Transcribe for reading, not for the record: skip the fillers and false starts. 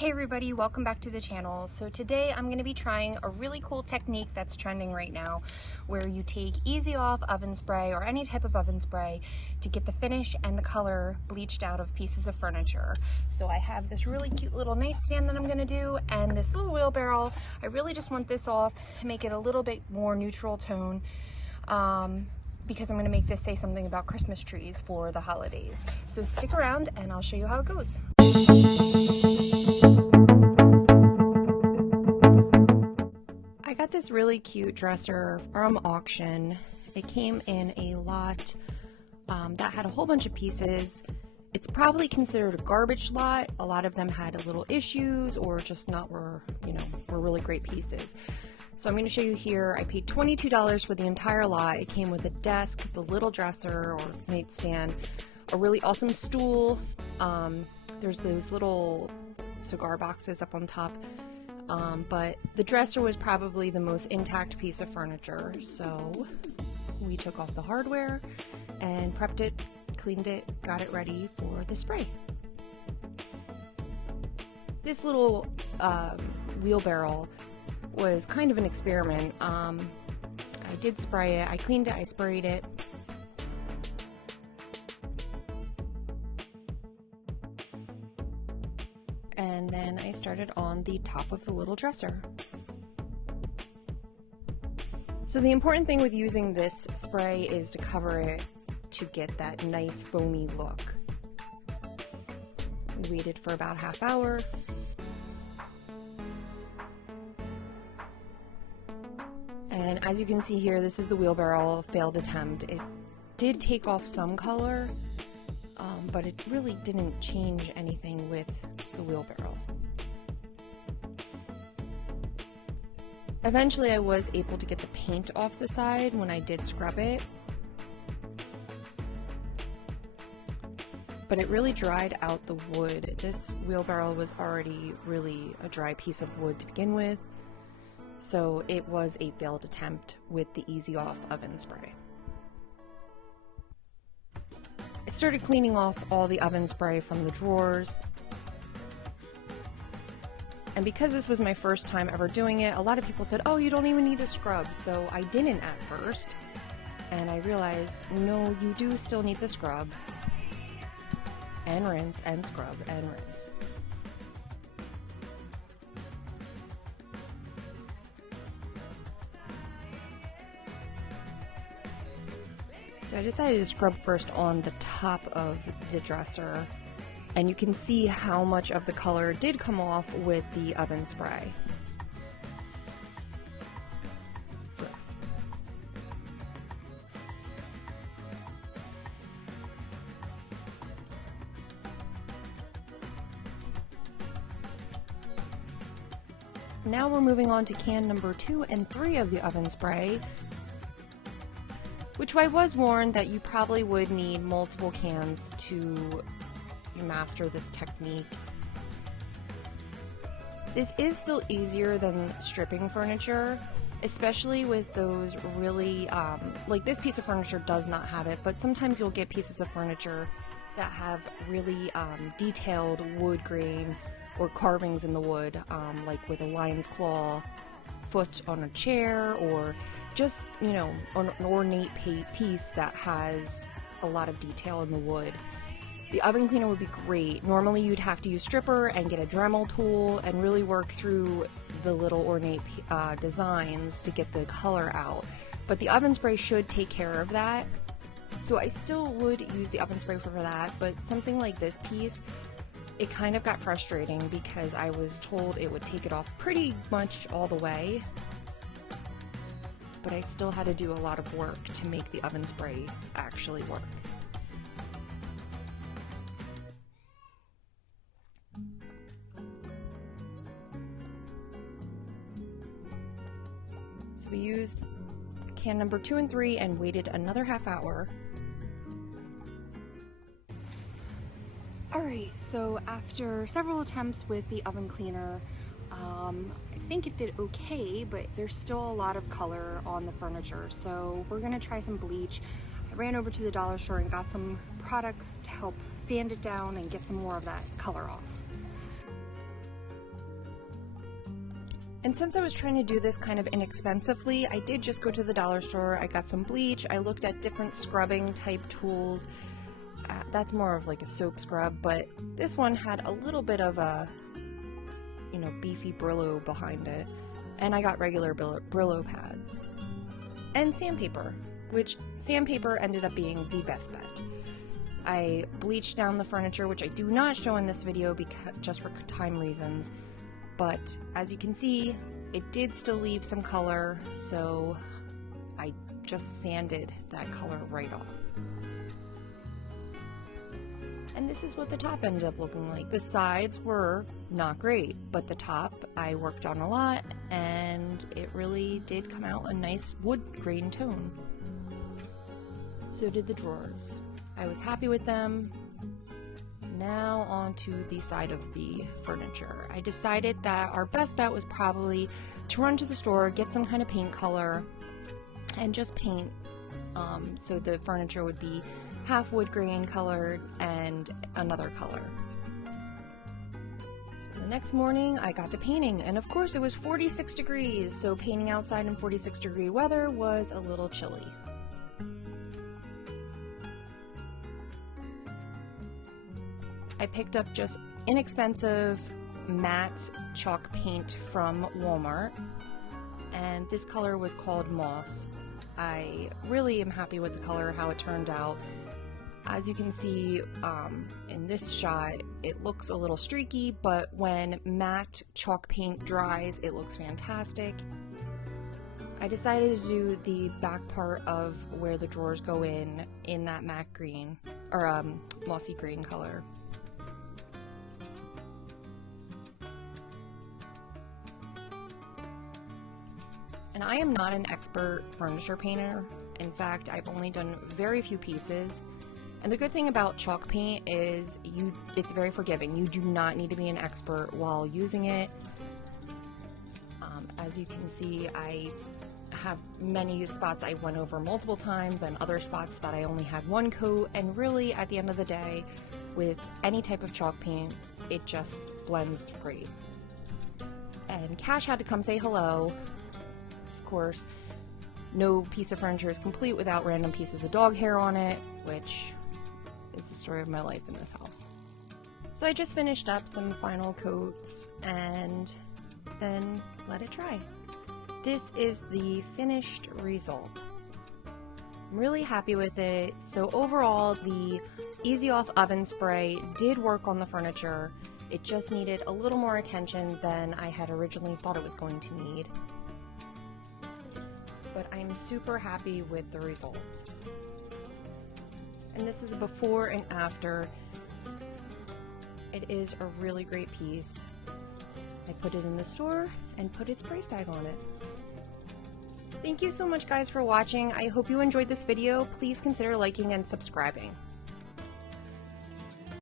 Hey everybody, welcome back to the channel. So today I'm going to be trying a really cool technique that's trending right now where you take easy off oven spray or any type of oven spray to get the finish and the color bleached out of pieces of furniture. So I have this really cute little nightstand that I'm going to do and this little wheelbarrow. I really just want this off to make it a little bit more neutral tone because I'm going to make this say something about Christmas trees for the holidays. So stick around and I'll show you how it goes. I got this really cute dresser from auction. It came in a lot that had a whole bunch of pieces. It's probably considered a garbage lot. A lot of them had little issues or just were really great pieces. So I'm going to show you here. I paid $22 for the entire lot. It came with a desk, the little dresser or nightstand, a really awesome stool. There's those little cigar boxes up on top. But the dresser was probably the most intact piece of furniture. So we took off the hardware and prepped it, cleaned it, got it ready for the spray. This little wheelbarrow was kind of an experiment. I did spray it, I cleaned it, I sprayed it. And then I started on the top of the little dresser. So the important thing with using this spray is to cover it to get that nice foamy look. We waited for about a half hour. And as you can see here, this is the wheelbarrow failed attempt. It did take off some color, but it really didn't change anything with the wheelbarrow. Eventually I was able to get the paint off the side when I did scrub it, but it really dried out the wood. This wheelbarrow was already really a dry piece of wood to begin with, so it was a failed attempt with the Easy Off oven spray. I started cleaning off all the oven spray from the drawers. And because this was my first time ever doing it, a lot of people said, oh, you don't even need a scrub. So I didn't at first. And I realized, no, you do still need the scrub. And rinse, and scrub, and rinse. So I decided to scrub first on the top of the dresser, and you can see how much of the color did come off with the oven spray. Gross. Now we're moving on to can number 2 and 3 of the oven spray, which I was warned that you probably would need multiple cans to master this technique. This is still easier than stripping furniture, especially with those really, like this piece of furniture does not have it, but sometimes you'll get pieces of furniture that have really detailed wood grain or carvings in the wood, like with a lion's claw foot on a chair, or just, an ornate piece that has a lot of detail in the wood. The oven cleaner would be great. Normally you'd have to use stripper and get a Dremel tool and really work through the little ornate designs to get the color out. But the oven spray should take care of that. So I still would use the oven spray for that, but something like this piece, it kind of got frustrating because I was told it would take it off pretty much all the way. But I still had to do a lot of work to make the oven spray actually work. So we used can number 2 and 3 and waited another half hour. Alright, so after several attempts with the oven cleaner, I think it did okay, but there's still a lot of color on the furniture, so we're going to try some bleach. I ran over to the dollar store and got some products to help sand it down and get some more of that color off. And since I was trying to do this kind of inexpensively, I did just go to the dollar store. I got some bleach. I looked at different scrubbing type tools. That's more of like a soap scrub, but this one had a little bit of a, you know, beefy Brillo behind it. And I got regular Brillo pads. And sandpaper, which sandpaper ended up being the best bet. I bleached down the furniture, which I do not show in this video because just for time reasons. But as you can see, it did still leave some color, so I just sanded that color right off. And this is what the top ended up looking like. The sides were not great, but the top I worked on a lot, and it really did come out a nice wood grain tone. So did the drawers. I was happy with them. Now on to the side of the furniture. I decided that our best bet was probably to run to the store, get some kind of paint color, and just paint so the furniture would be half wood grain colored and another color. So the next morning I got to painting, and of course it was 46 degrees, so painting outside in 46-degree weather was a little chilly. I picked up just inexpensive matte chalk paint from Walmart, and this color was called Moss. I really am happy with the color, how it turned out. As you can see in this shot, it looks a little streaky, but when matte chalk paint dries, it looks fantastic. I decided to do the back part of where the drawers go in that matte green, or mossy green color. And I am not an expert furniture painter. In fact, I've only done very few pieces. And the good thing about chalk paint is it's very forgiving. You do not need to be an expert while using it. As you can see, I have many spots I went over multiple times and other spots that I only had one coat. And really, at the end of the day, with any type of chalk paint, it just blends great. And Cash had to come say hello. Of course, no piece of furniture is complete without random pieces of dog hair on it, which is the story of my life in this house. So I just finished up some final coats and then let it dry. This is the finished result. I'm really happy with it. So overall, the Easy Off oven spray did work on the furniture. It just needed a little more attention than I had originally thought it was going to need. But I'm super happy with the results. And this is a before and after. It is a really great piece. I put it in the store and put its price tag on it. Thank you so much guys for watching. I hope you enjoyed this video. Please consider liking and subscribing.